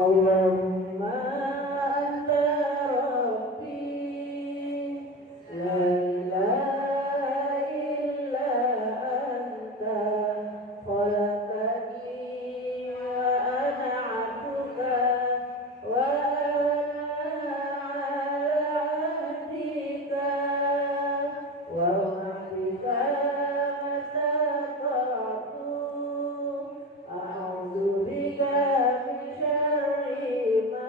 Allahumma anta rabbi la ilaha illa anta khalaqtani wa ana 'abduka wa ana 'ala 'ahdika wa wa'dika mastata'tu a'udzu bika min syarri ma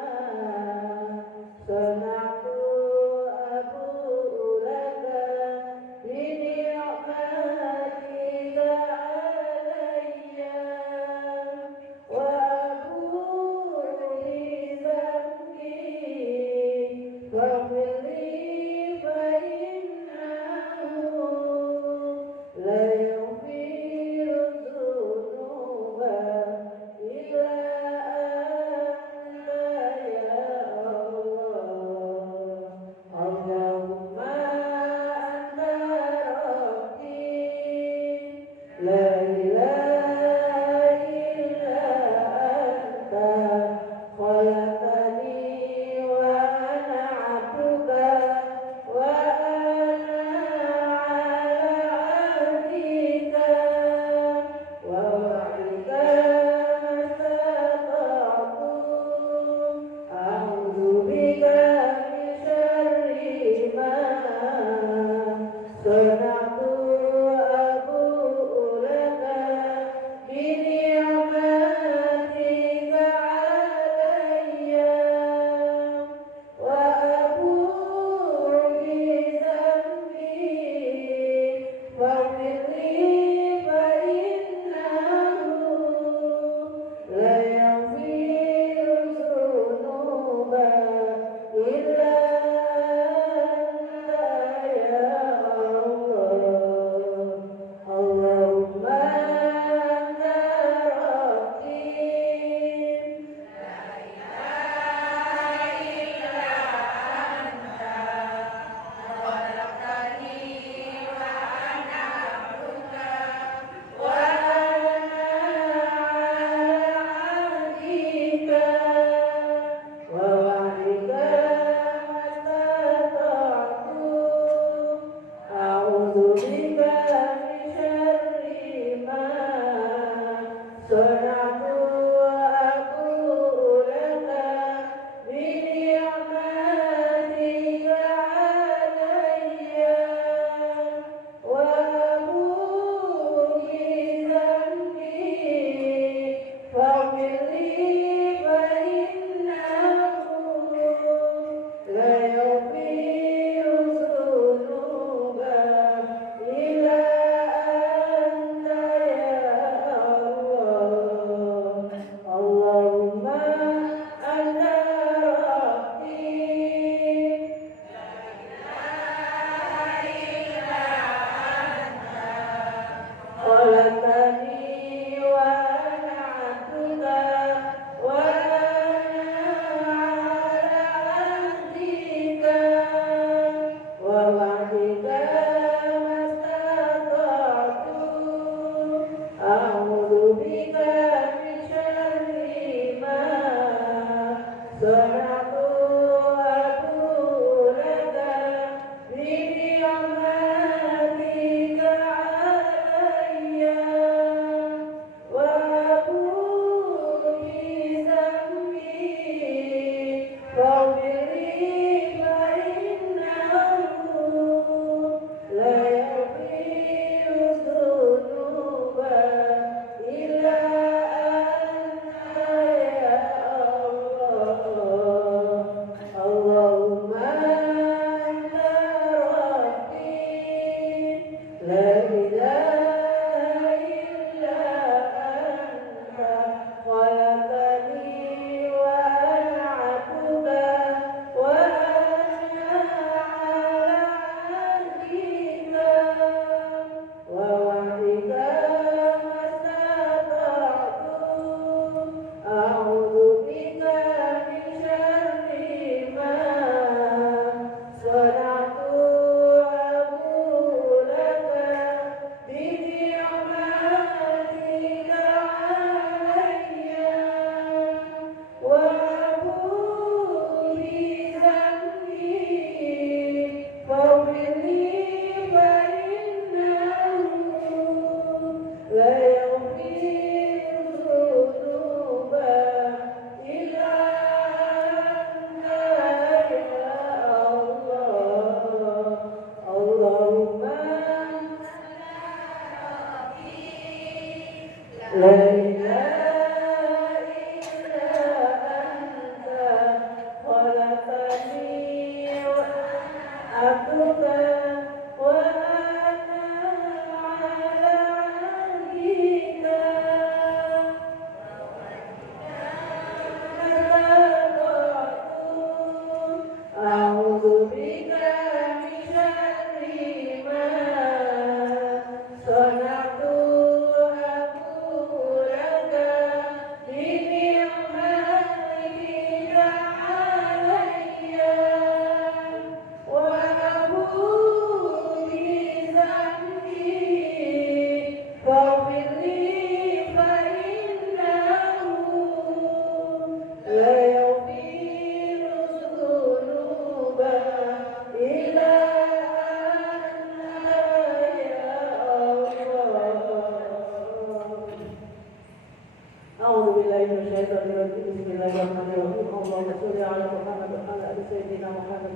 أعوذ بالله من الشيطان الرجيم بسم الله الرحمن الرحيم اللهم صل على محمد وعلى آل سيدنا محمد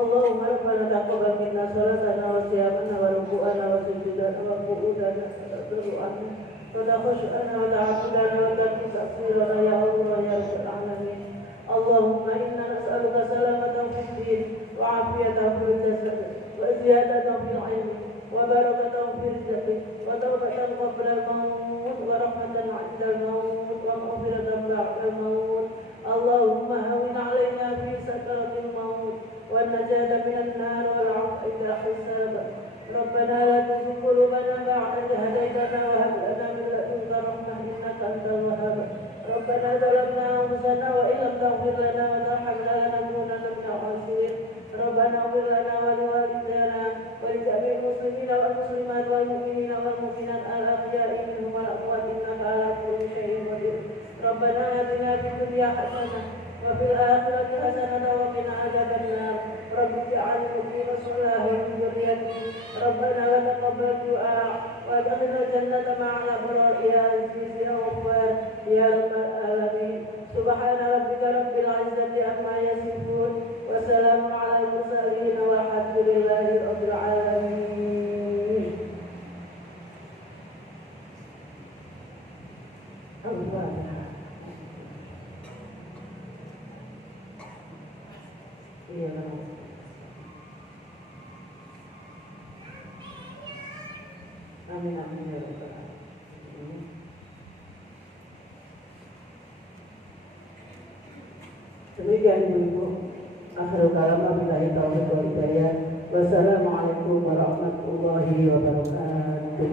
اللهم ربنا تقبل منا صلاتنا وصيامنا وركوعنا وسجودنا وقعودنا وتضرعنا وتخشعنا وتعبدنا وتكفيرنا يا الله يا رب العالمين اللهم إنا نسألك سلامة في الدين وعافية في الجسد وزيادة في العلم وبركة في الرزق وتوبة قبل الموت ورحمة عند الموت ومغفرة بعد الموت اللهم هون علينا في سكرة الموت والنجاة من النار والعفو إلى حساب ربنا لا تزغ قلوبنا بعد إذ هديتنا وهب لنا من لدنك رحمة إنك أنت الوهاب ربنا ظلمنا أنفسنا وإن لم تغفر لنا وترحمنا لنكونن من الخاسرين ربنا اغفر لنا ولوالدينا ولجميع المسلمين والمسلمات والمؤمنين والمؤمنات الأحياء منهم والأموات إنك على كل شيء قدير ربنا آتنا في الدنيا حسنة وفي الآخرة حسنة وقنا عذاب النار رب اجعلني مقيم الصلاة ومن ذريتي ربنا وتقبل دعاء وادخلنا الجنة مع الأبرار يا عزيز يا غفار يا رب العالمين سبحان ربك رب العزة عما يصفون وسلام على المرسلين والحمد لله رب العالمين. الفاتحة. Amin amin ya rabbal alamin. Demikian ibu akhirul kalam wabillahi taufiq wal hidayah. Wassalamualaikum warahmatullahi wabarakatuh.